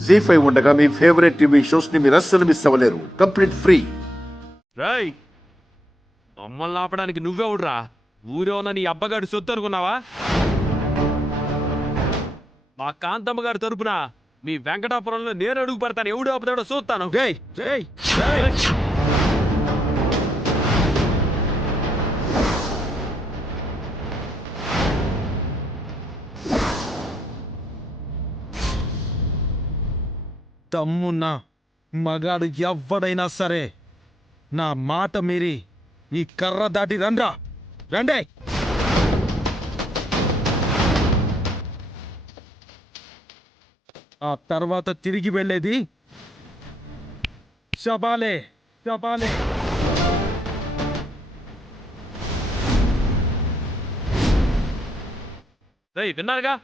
జీ5 ఉండగా మీ favourite TV shows ని మీరు అస్సలు మిస్ అవ్వలేరు. Complete free. రాయ్ మమ్మల్ని ఆపడానికి నువ్వే ఉడ్రా. ఊరే ఉన్న నీ అబ్బగారి సొత్తు అనుకున్నావా? మా కాంతమ్మ గారి తరపున మీ వెంకటాపురంలో నేను అడుగు పెడతాను. ఎవడు ఆపుతాడో చూస్తాను. తమ్మున్న మగాడు ఎవ్వడైనా సరే నా మాట మీరి ఈ కర్ర దాటి రండ్రా. రండే. ఆ తర్వాత తిరిగి వెళ్ళేది శబాలే శబాలే. రేయ్ విన్నారుగా,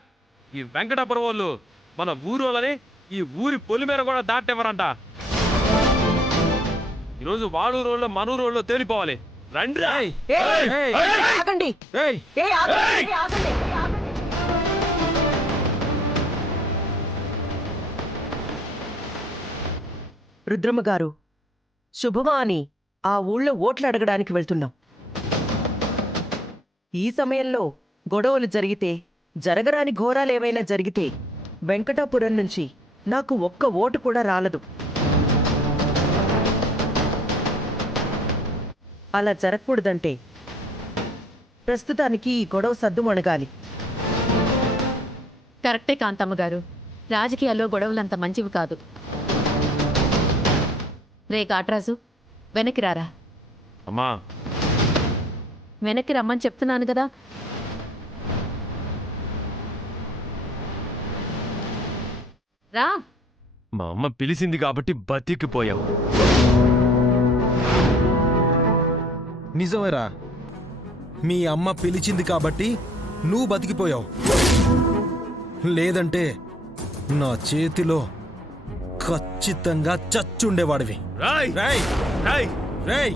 ఈ వెంకటాపురం వాళ్ళు మన ఊరు వాళ్ళని ఈ ఊరి పొలి మీద కూడా దాటెవరంట. ఈరోజు వాడూరు వాళ్ళు మనూరు వాళ్ళు తేలిపోవాలి. రండి. రుద్రమ్మ గారు, శుభమా అని ఆ ఊళ్ళో ఓట్లు అడగడానికి వెళ్తున్నాం. ఈ సమయంలో గొడవలు జరిగితే, జరగరాని ఘోరాలేవైనా జరిగితే వెంకటాపురం నుంచి నాకు ఒక్క ఓటు కూడా రాలదు. అలా జరగకూడదంటే ప్రస్తుతానికి ఈ గొడవ సద్దుమణగాలి. కరెక్టే కాంతమ్మ గారు, రాజకీయాల్లో గొడవలంత మంచివి కాదు. రే కాట్రాజు, వెనక్కి రారా. అమ్మా వెనక్కి రమ్మని చెప్తున్నాను కదా. రా. మా అమ్మ పిలిచింది కాబట్టి బతికిపోయావు. నిజమేరా, మీ అమ్మ పిలిచింది కాబట్టి నువ్వు బతికిపోయావు. లేదంటే నా చేతిలో ఖచ్చితంగా చచ్చుండేవాడివి. రాయ్ రేయ్ రాయ్ రేయ్.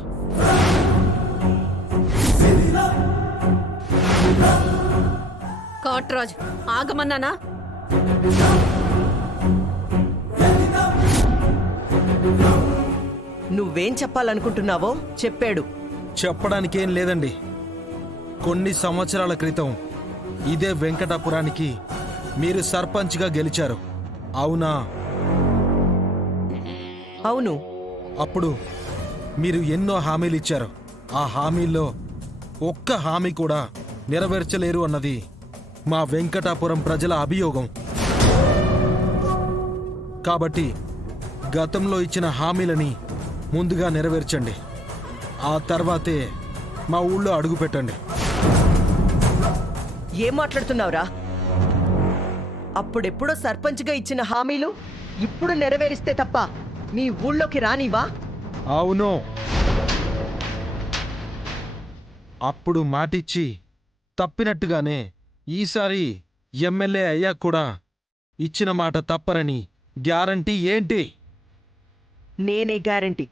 కాట్రాజ్, ఆగమన్నానా? నువ్వేం చెప్పాలనుకుంటున్నావో చెప్పాడు. చెప్పడానికేం లేదండి. కొన్ని సంవత్సరాల క్రితం ఇదే వెంకటాపురానికి మీరు సర్పంచ్గా గెలిచారు, అవునా? అవును. అప్పుడు మీరు ఎన్నో హామీలు ఇచ్చారు. ఆ హామీల్లో ఒక్క హామీ కూడా నెరవేర్చలేరు అన్నది మా వెంకటాపురం ప్రజల అభియోగం. కాబట్టి గతంలో ఇచ్చిన హామీలని ముందుగా నెరవేర్చండి. ఆ తర్వాతే మా ఊళ్ళో అడుగు పెట్టండి. ఏం మాట్లాడుతున్నావురా? అప్పుడెప్పుడో సర్పంచ్గా ఇచ్చిన హామీలు ఇప్పుడు నెరవేరిస్తే తప్ప మీ ఊళ్ళోకి రానివా? అవును, అప్పుడు మాటిచ్చి తప్పినట్టుగానే ఈసారి ఎమ్మెల్యే అయ్యాక కూడా ఇచ్చిన మాట తప్పరని గ్యారంటీ ఏంటి? నేనే గ్యారంటీ.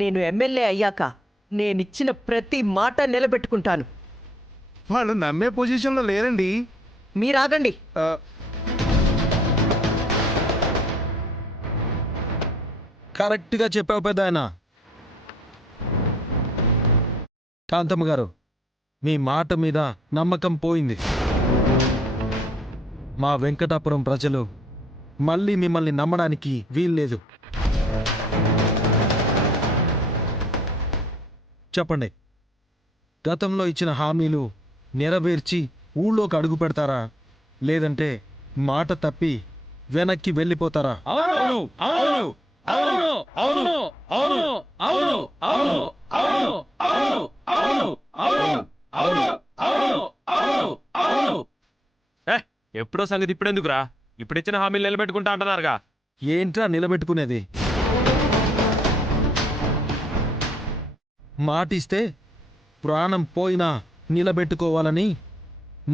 నేను ఎమ్మెల్యే అయ్యాక నేనిచ్చిన ప్రతి మాట నిలబెట్టుకుంటాను. వాళ్ళు నమ్మే పొజిషన్లో లేరండి. మీరాగండి. కరెక్ట్గా చెప్పావు పెద్దాయన. కాంతమ్మ గారు, మీ మాట మీద నమ్మకం పోయింది. మా వెంకటాపురం ప్రజలు మళ్ళీ మిమ్మల్ని నమ్మడానికి వీల్లేదు. చెప్పండి, గతంలో ఇచ్చిన హామీలు నెరవేర్చి ఊళ్ళోకి అడుగు పెడతారా, లేదంటే మాట తప్పి వెనక్కి వెళ్ళిపోతారా? అవును అవును అవును అవును అవును అవును అవును అవును అవును అవును అవును అవును అవును అవును అవును. ఎప్పుడో సంగతి ఇప్పుడెందుకురా? ఇప్పుడు ఇచ్చిన హామీలు నిలబెట్టుకుంటా అంటున్నారుగా. ఏంట్రా నిలబెట్టుకునేది? మాటిస్తే ప్రాణం పోయినా నిలబెట్టుకోవాలని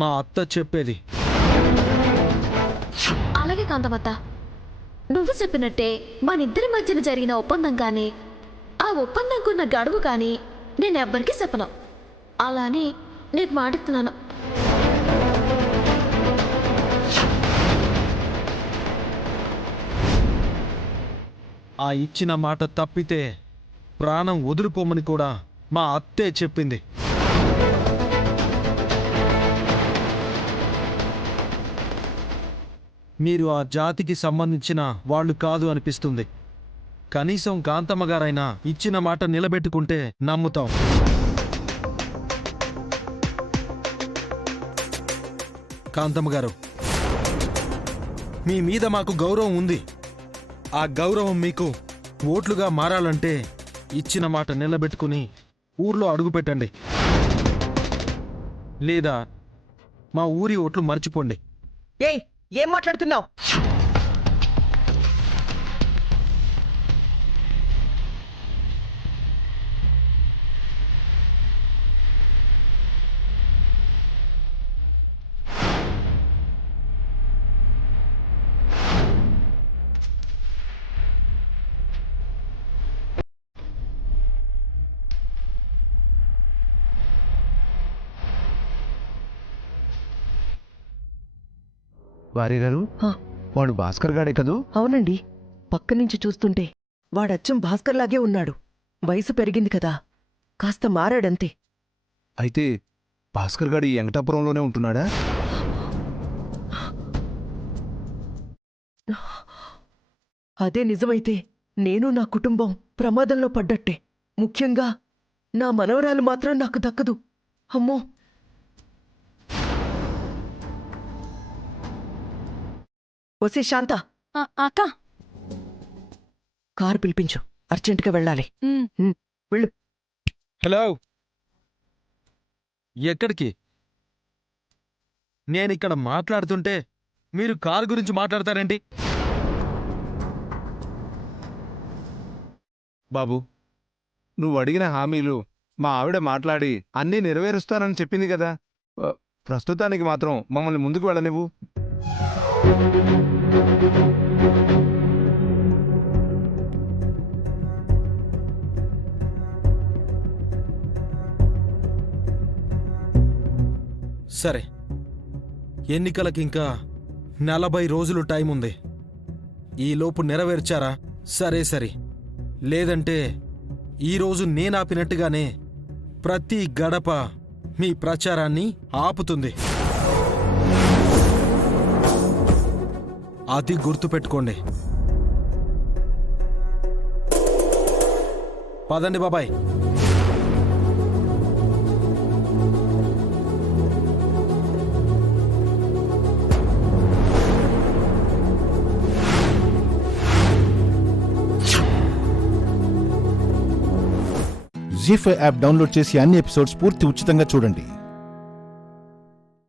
మా అత్త చెప్పేది. అలాగే కాంతమత్త, నువ్వు చెప్పినట్టే మనిద్దరి మధ్యన జరిగిన ఒప్పందం కానీ ఆ ఒప్పందంకున్న గడువు కానీ నేనెవ్వరికీ చెప్పను. అలా అని నీకు మాటిస్తున్నాను. ఆ ఇచ్చిన మాట తప్పితే ప్రాణం వదులుకోమని కూడా మా అత్తే చెప్పింది. మీరు ఆ జాతికి సంబంధించిన వాళ్ళు కాదు అనిపిస్తుంది. కనీసం కాంతమ్మ గారైనా ఇచ్చిన మాట నిలబెట్టుకుంటే నమ్ముతాం. కాంతమ్మ గారు, మీ మీద మాకు గౌరవం ఉంది. ఆ గౌరవం మీకు ఓట్లుగా మారాలంటే ఇచ్చిన మాట నిలబెట్టుకుని ఊర్లో అడుగుపెట్టండి, లేదా మా ఊరి ఓట్లు మర్చిపోండి. ఏయ్, ఏం మాట్లాడుతున్నావు? వారి గారు, హ. వాడు భాస్కర్ గాడే కదూ? అవునండి, పక్క నుంచి చూస్తుంటే వాడచ్చం భాస్కర్ లాగే ఉన్నాడు. వయసు పెరిగింది కదా, కాస్త మారాడంతే. అయితే భాస్కర్ గాడు ఈ వెంకటాపురంలోనే ఉంటున్నాడా? అదే నిజమైతే నేను నా కుటుంబం ప్రమాదంలో పడ్డట్టే. ముఖ్యంగా నా మనవరాలు మాత్రం నాకు దక్కదు. అమ్మో! వసే శాంత, అక్క. కారు పిలిపించు, అర్జెంటుగా వెళ్ళాలి. వెళ్ళు. హలో, ఎక్కడికి? నేనిక్కడ మాట్లాడుతుంటే మీరు కారు గురించి మాట్లాడతారేంటి? బాబు, నువ్వు అడిగిన హామీలు మా ఆవిడ మాట్లాడి అన్నీ నెరవేరుస్తానని చెప్పింది కదా. ప్రస్తుతానికి మాత్రం మమ్మల్ని ముందుకు వెళ్ళనివ్వు. సరే, ఎన్నికలకి ఇంకా 40 రోజులు టైం ఉంది. ఈలోపు నెరవేర్చారా? సరే సరే, లేదంటే ఈరోజు నేనాపినట్టుగానే ప్రతి గడప మీ ప్రచారాన్ని ఆపుతుంది. అది గుర్తుపెట్టుకోండి. పదండి బాబాయ్. జీ5 యాప్ డౌన్లోడ్ చేసి అన్ని ఎపిసోడ్స్ పూర్తి ఉచితంగా చూడండి.